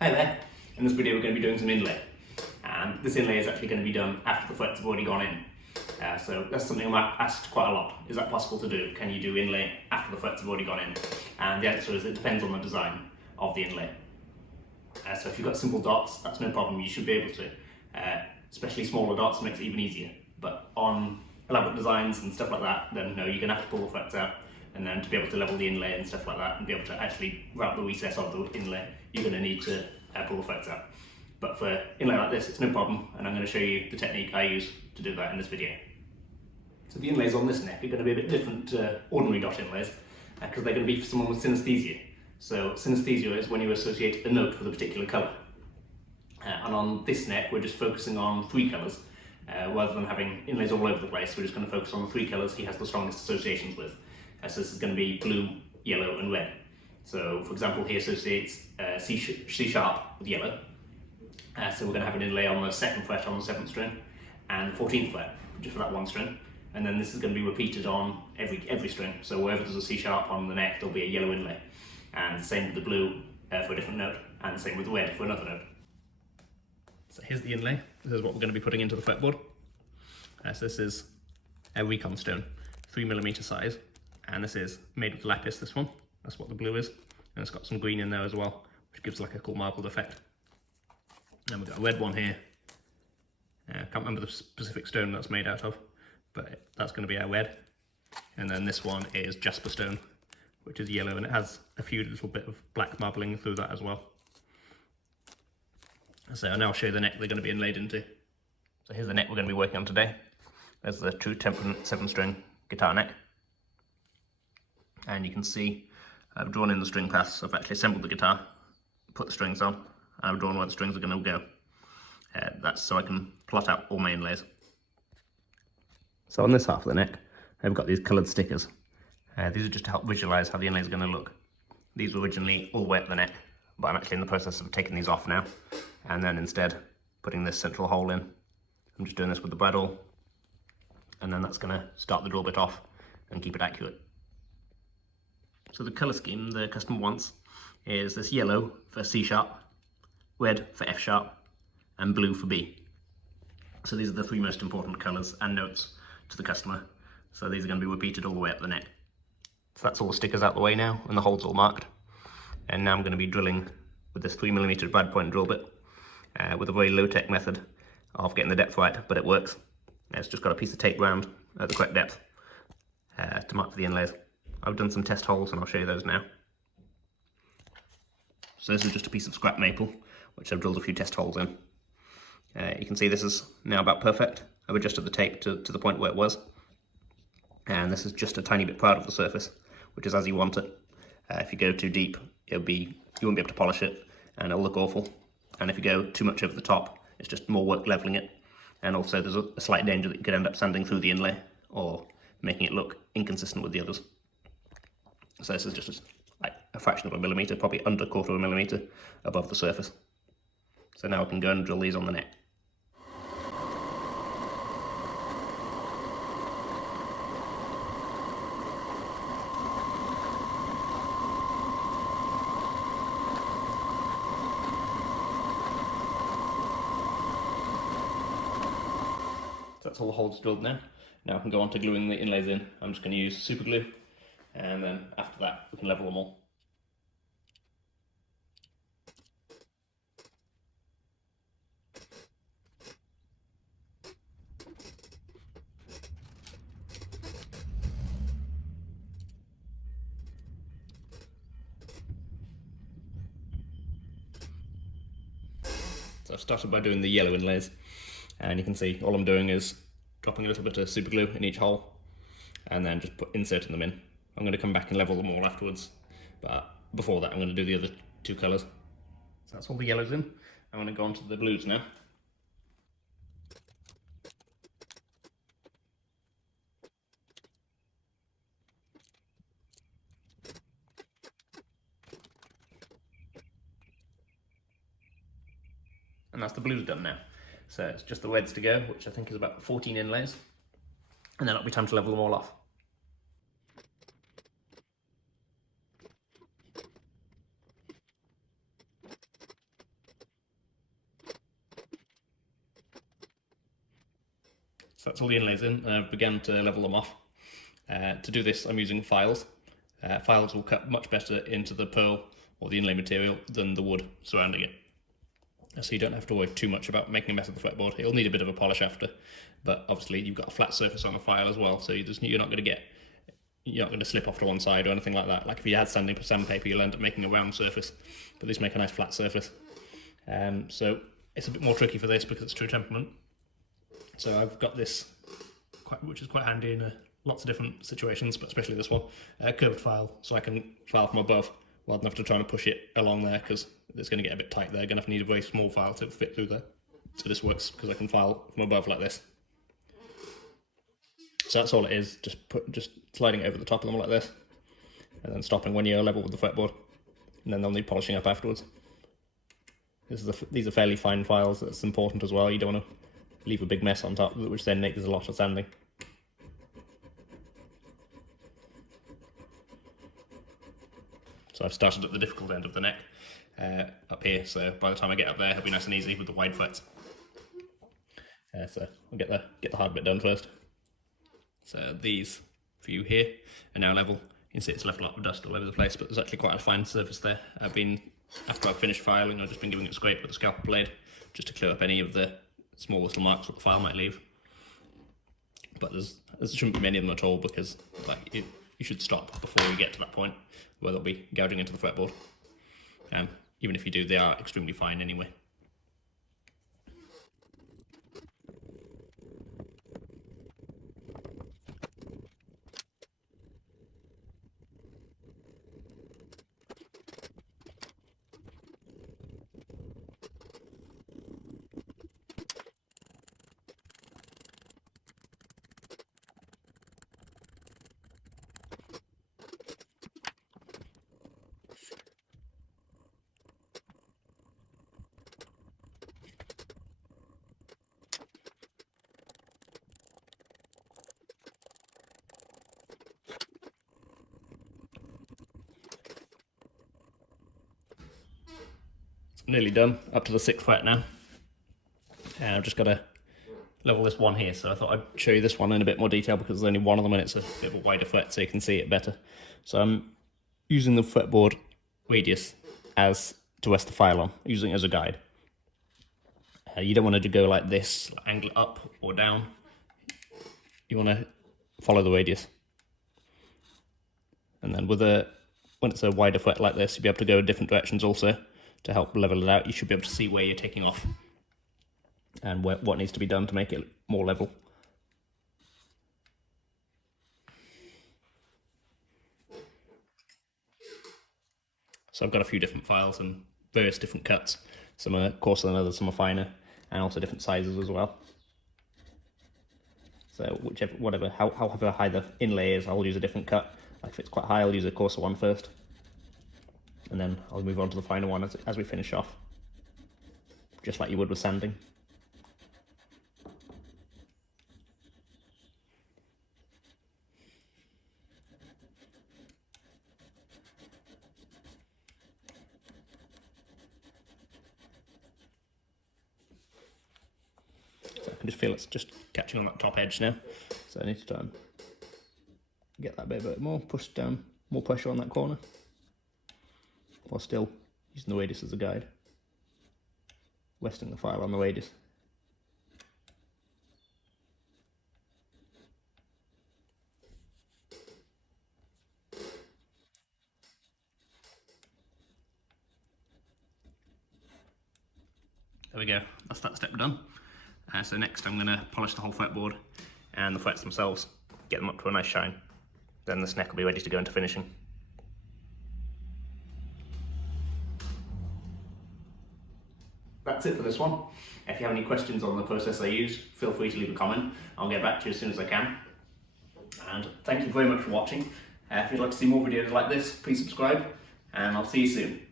Hi there. In this video we're going to be doing some inlay, and this inlay is actually going to be done after the frets have already gone in. So that's something I'm asked quite a lot. Is that possible to do? Can you do inlay after the frets have already gone in? And the answer is it depends on the design of the inlay. So if you've got simple dots, that's no problem, you should be able to. Especially smaller dots makes it even easier. But on elaborate designs and stuff like that, then no, you're going to have to pull the frets out. And then to be able to level the inlay and stuff like that, and be able to actually route the recess of the inlay, you're going to need to pull the frets out. But for inlay like this, it's no problem, and I'm going to show you the technique I use to do that in this video. So the inlays on this neck are going to be a bit different to ordinary dot inlays, because they're going to be for someone with synaesthesia. So synaesthesia is when you associate a note with a particular colour. And on this neck, we're just focusing on 3 colours. Rather than having inlays all over the place, we're just going to focus on the 3 colours he has the strongest associations with. So this is going to be blue, yellow and red. So for example, he associates C sharp with yellow. So we're going to have an inlay on the 2nd fret on the 7th string and the 14th fret, just for that one string. And then this is going to be repeated on every string. So wherever there's a C sharp on the neck, there'll be a yellow inlay. And the same with the blue for a different note, and the same with the red for another note. So here's the inlay. This is what we're going to be putting into the fretboard. So this is a recon stone, 3mm size. And this is made with lapis, this one. That's what the blue is. And it's got some green in there as well, which gives like a cool marbled effect. And we've got a red one here. I can't remember the specific stone that's made out of, but that's going to be our red. And then this one is jasper stone, which is yellow, and it has a few little bit of black marbling through that as well. So now I'll show you the neck they're going to be inlaid into. So here's the neck we're going to be working on today. There's the True Temperament 7-string guitar neck. And you can see I've drawn in the string paths. I've actually assembled the guitar, put the strings on, and I've drawn where the strings are going to go. That's so I can plot out all my inlays. So on this half of the neck, I've got these coloured stickers. These are just to help visualise how the inlay is going to look. These were originally all the way up the neck, but I'm actually in the process of taking these off now, and then instead putting this central hole in. I'm just doing this with the brad awl, and then that's going to start the draw bit off and keep it accurate. So the colour scheme the customer wants is this yellow for C sharp, red for F sharp, and blue for B. So these are the 3 most important colours and notes to the customer. So these are going to be repeated all the way up the neck. So that's all the stickers out the way now, and the holes all marked. And now I'm going to be drilling with this 3mm brad point drill bit with a very low-tech method of getting the depth right, but it works. It's just got a piece of tape round at the correct depth to mark for the inlays. I've done some test holes and I'll show you those now. So this is just a piece of scrap maple, which I've drilled a few test holes in. You can see this is now about perfect. I've adjusted the tape to the point where it was. And this is just a tiny bit proud of the surface, which is as you want it. If you go too deep, you won't be able to polish it and it'll look awful. And if you go too much over the top, it's just more work leveling it. And also there's a slight danger that you could end up sanding through the inlay or making it look inconsistent with the others. So this is just like a fraction of a millimetre, probably under 1/4 of a millimetre above the surface. So now I can go and drill these on the neck. So that's all the holes drilled now. Now I can go on to gluing the inlays in. I'm just going to use super glue, and then after that we can level them all. So I've started by doing the yellow inlays, and you can see all I'm doing is dropping a little bit of super glue in each hole and then just inserting them in. I'm going to come back and level them all afterwards, but before that I'm going to do the other 2 colours. So that's all the yellows in. I'm going to go on to the blues now. And that's the blues done now. So it's just the reds to go, which I think is about 14 inlays, and then it'll be time to level them all off. So that's all the inlays in. I've begun to level them off. To do this, I'm using files. Files will cut much better into the pearl or the inlay material than the wood surrounding it. So you don't have to worry too much about making a mess of the fretboard. It'll need a bit of a polish after, but obviously you've got a flat surface on the file as well, so you're not going to slip off to one side or anything like that. Like if you had sandpaper, you'll end up making a round surface, but these make a nice flat surface. So it's a bit more tricky for this because it's True Temperament. So I've got this, which is quite handy in lots of different situations, but especially this one, curved file, so I can file from above rather than have to try and push it along there because it's going to get a bit tight there. Going to need a very small file to fit through there. So this works because I can file from above like this. So that's all it is, just sliding it over the top of them like this, and then stopping when you're level with the fretboard, and then they'll need polishing up afterwards. These are fairly fine files, that's important as well. You don't want to leave a big mess on top, which then makes a lot of sanding. So I've started at the difficult end of the neck up here, so by the time I get up there it'll be nice and easy with the wide frets. So I'll get the hard bit done first. So these view here are now level. You can see it's left a lot of dust all over the place, but there's actually quite a fine surface there. After I've finished filing, I've just been giving it a scrape with a scalpel blade just to clear up any of the small little marks that the file might leave. But there shouldn't be many of them at all because you should stop before you get to that point where they'll be gouging into the fretboard. Even if you do, they are extremely fine anyway. Nearly done, up to the 6th fret now. And I've just got to level this one here, so I thought I'd show you this one in a bit more detail because there's only one of them and it's a bit of a wider fret so you can see it better. So I'm using the fretboard radius to rest the file on, using it as a guide. You don't want to go like this, angle it up or down. You want to follow the radius. And then when it's a wider fret like this, you'll be able to go in different directions also. To help level it out, you should be able to see where you're taking off and what needs to be done to make it more level. So I've got a few different files and various different cuts. Some are coarser than others, some are finer, and also different sizes as well. So however high the inlay is, I'll use a different cut. Like if it's quite high, I'll use a coarser one first. And then I'll move on to the final one as we finish off, just like you would with sanding. So I can just feel it's just catching on that top edge now, so I need to try and get that bit more, push down, more pressure on that corner, while still using the radius as a guide, resting the file on the radius. There we go, that's that step done. So next I'm going to polish the whole fretboard and the frets themselves, get them up to a nice shine. Then this neck will be ready to go into finishing. That's it for this one. If you have any questions on the process I used, feel free to leave a comment. I'll get back to you as soon as I can. And thank you very much for watching. If you'd like to see more videos like this, please subscribe, and I'll see you soon.